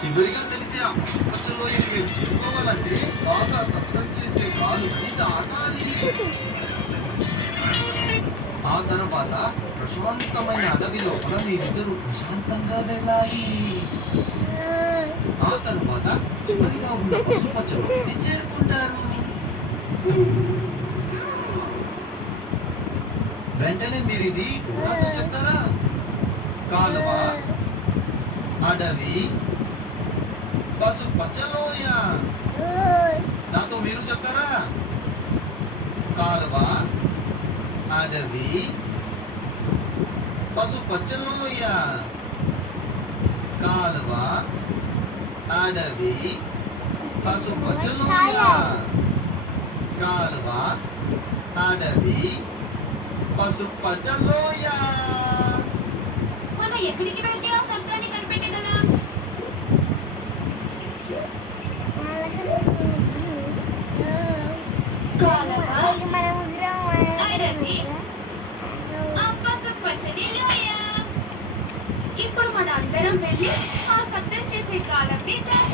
చివరిగా తెలిసే ఆ పసుపచ్చ లోయని మీరు చేరుకోవాలంటే బాగా శబ్దం చేసే గాలుని దాటాలి. ఆ తర్వాత ప్రశాంతమైన అడవి లోపల మీరిద్దరూ ప్రశాంతంగా వెళ్ళాలి. ఆ తర్వాత చివరిగా ఉన్న పసుపచ్చ లోయని చేరుకుంటారు. వెంటనే మీరు ఇది డోరాతో చెప్తారా? కాలువ, అడవి, పసుపచ్చ లోయ. నాతో మీరు చెప్తారా? కాలువ, అడవి, పసుపచ్చ లోయ. కాలువ, అడవి, పసుపచ్చ లోయ. కాలువ, అడవి, పసుపచ్చ లోయ. మనం ఎక్కడికి వెళ్తే ఆ శబ్దాన్ని కనిపెట్టగలం? కాలువ, అడవి, ఆ పసుపచ్చని లోయ. ఇప్పుడు మన అందరం వెళ్ళి ఆ శబ్దం చేసే కాలంని దాటాలి.